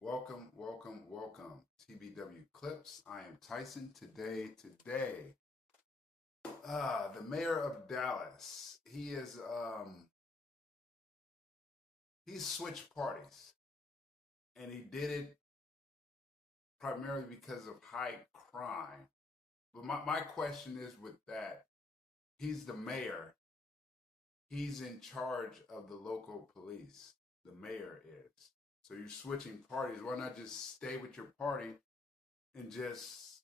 Welcome, welcome, welcome. TBW Clips. I am Tyson. Today, the mayor of Dallas. He's switched parties, and he did it primarily because of high crime. But my question is with that, he's the mayor. He's in charge of the local police. The mayor is. So you're switching parties. Why not just stay with your party and just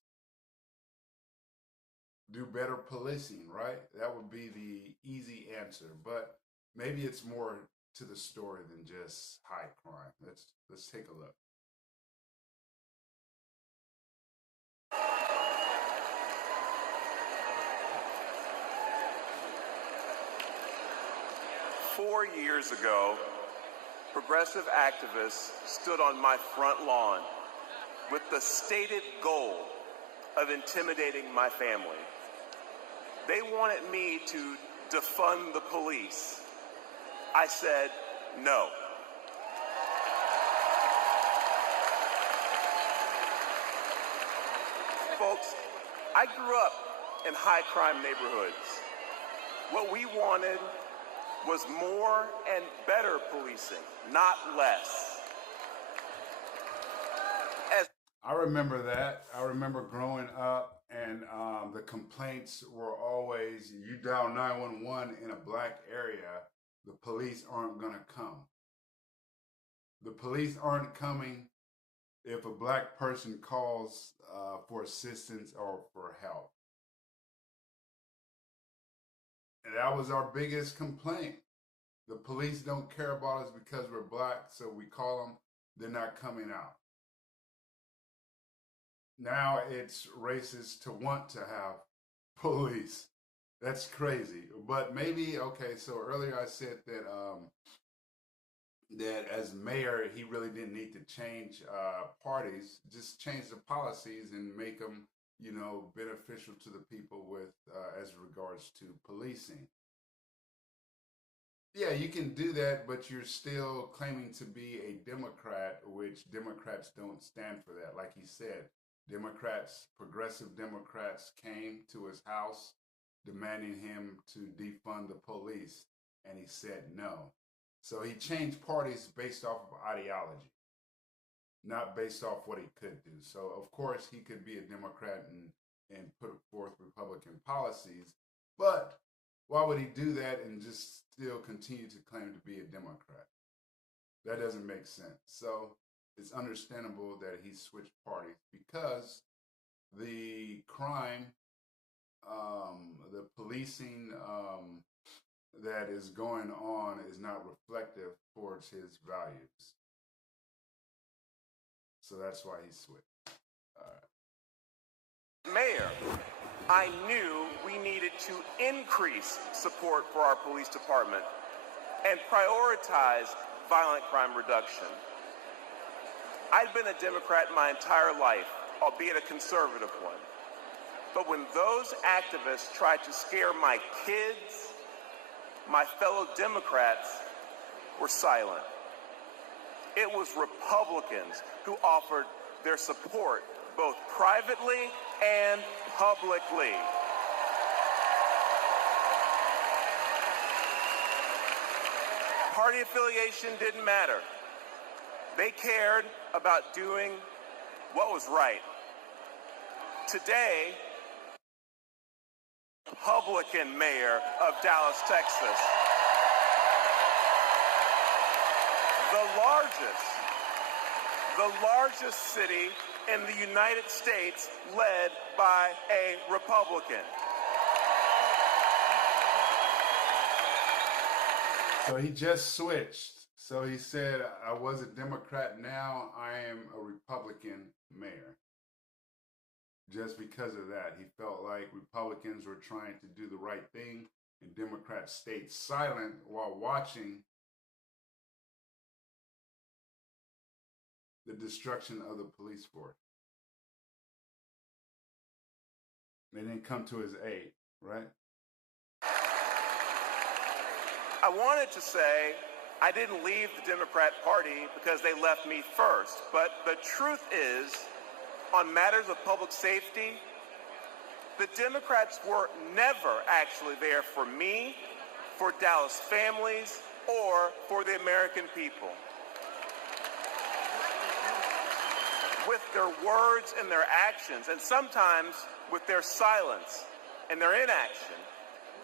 do better policing, right? That would be the easy answer. But maybe it's more to the story than just high crime. Let's take a look. 4 years ago, progressive activists stood on my front lawn with the stated goal of intimidating my family. They wanted me to defund the police. I said no. Folks, I grew up in high crime neighborhoods. What we wanted was more and better policing, not less. I remember that. I remember growing up, and the complaints were always, you dial 911 in a black area, the police aren't going to come. The police aren't coming if a black person calls for assistance or for help. And that was our biggest complaint. The police don't care about us because we're black, so we call them, they're not coming out. Now it's racist to want to have police. That's crazy. But maybe, okay, so earlier I said that that as mayor, he really didn't need to change parties, just change the policies and make them, beneficial to the people with as regards to policing. Yeah, you can do that, but you're still claiming to be a Democrat, which Democrats don't stand for that. Like he said, progressive Democrats came to his house demanding him to defund the police, and he said no. So he changed parties based off of ideology, not based off what he could do. So of course he could be a Democrat and put forth Republican policies, but why would he do that and just still continue to claim to be a Democrat? That doesn't make sense. So it's understandable that he switched parties because the crime, the policing that is going on is not reflective towards his values. So that's why he switched. Mayor, I knew we needed to increase support for our police department and prioritize violent crime reduction. I'd been a Democrat my entire life, albeit a conservative one. But when those activists tried to scare my kids, my fellow Democrats were silent. It was Republicans who offered their support both privately and publicly. Party affiliation didn't matter. They cared about doing what was right. Today, Republican mayor of Dallas, Texas, the largest city in the United States led by a Republican. So he just switched. So he said, I was a Democrat, now I am a Republican mayor. Just because of that, he felt like Republicans were trying to do the right thing and Democrats stayed silent while watching the destruction of the police force. They didn't come to his aid, right? I wanted to say I didn't leave the Democrat Party because they left me first. But the truth is, on matters of public safety, the Democrats were never actually there for me, for Dallas families, or for the American people. With their words and their actions, and sometimes with their silence and their inaction,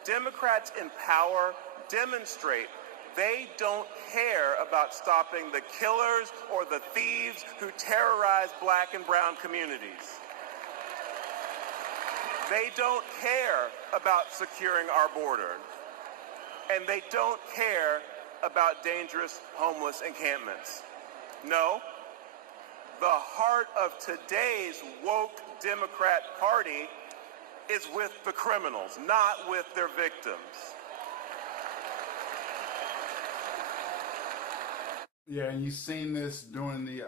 Democrats in power demonstrate they don't care about stopping the killers or the thieves who terrorize black and brown communities. They don't care about securing our border, and they don't care about dangerous homeless encampments. No, the heart of today's woke Democrat Party is with the criminals, not with their victims. Yeah, and you've seen this during the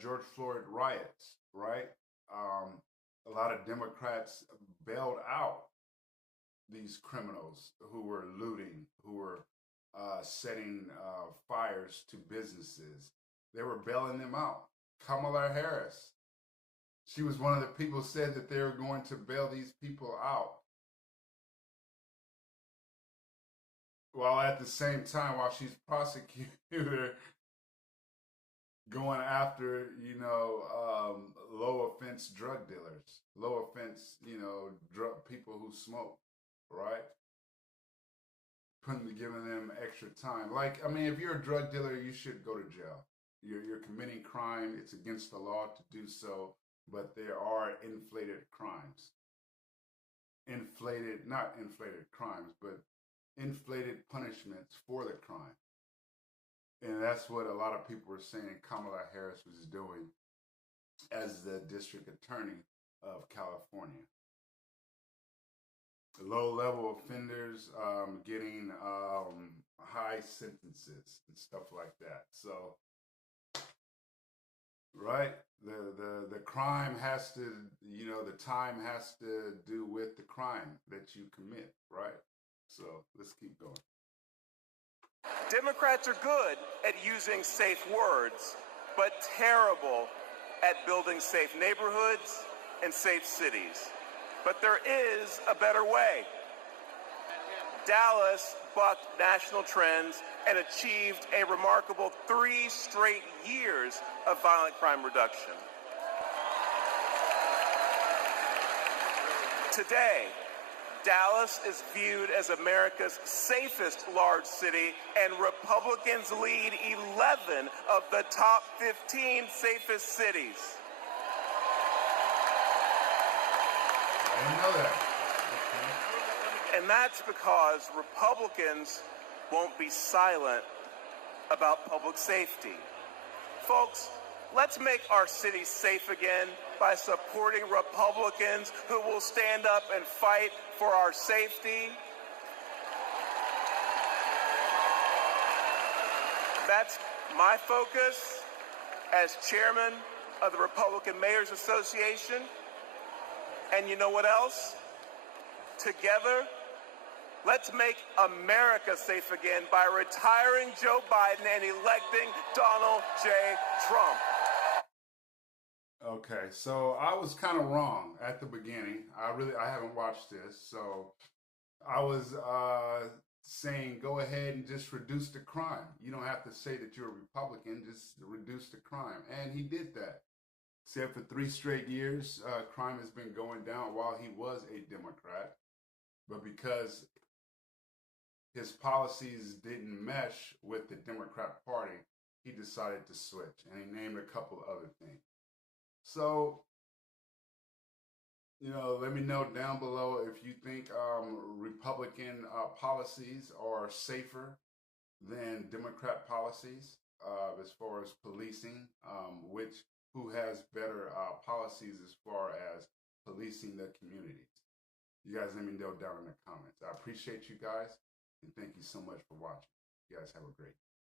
George Floyd riots, right? A lot of Democrats bailed out these criminals who were looting, who were setting fires to businesses. They were bailing them out. Kamala Harris, she was one of the people who said that they were going to bail these people out. While at the same time, while she's prosecutor, going after, low offense drug dealers, low offense, drug people who smoke, right? Giving them extra time. Like, I mean, if you're a drug dealer, you should go to jail. You're committing crime. It's against the law to do so, but there are inflated crimes. Not inflated crimes, but inflated punishments for the crime. And that's what a lot of people were saying Kamala Harris was doing as the district attorney of California. Low-level offenders getting high sentences and stuff like that. So, right, the crime has to, the time has to do with the crime that you commit, right? So let's keep going. Democrats are good at using safe words, but terrible at building safe neighborhoods and safe cities. But there is a better way. Dallas bucked national trends and achieved a remarkable 3 straight years of violent crime reduction. Today, Dallas is viewed as America's safest large city, and Republicans lead 11 of the top 15 safest cities. I didn't know that. And that's because Republicans won't be silent about public safety. Folks, let's make our cities safe again by supporting Republicans who will stand up and fight for our safety. That's my focus as chairman of the Republican Mayors Association. And you know what else? Together, let's make America safe again by retiring Joe Biden and electing Donald J. Trump. Okay, so I was kind of wrong at the beginning. I haven't watched this, so I was saying go ahead and just reduce the crime. You don't have to say that you're a Republican, just reduce the crime. And he did that. Except for 3 straight years, crime has been going down while he was a Democrat. But because his policies didn't mesh with the Democrat Party, he decided to switch. And he named a couple of other things. So, let me know down below if you think Republican policies are safer than Democrat policies as far as policing, who has better policies as far as policing the communities. You guys let me know down in the comments. I appreciate you guys, and thank you so much for watching. You guys have a great day.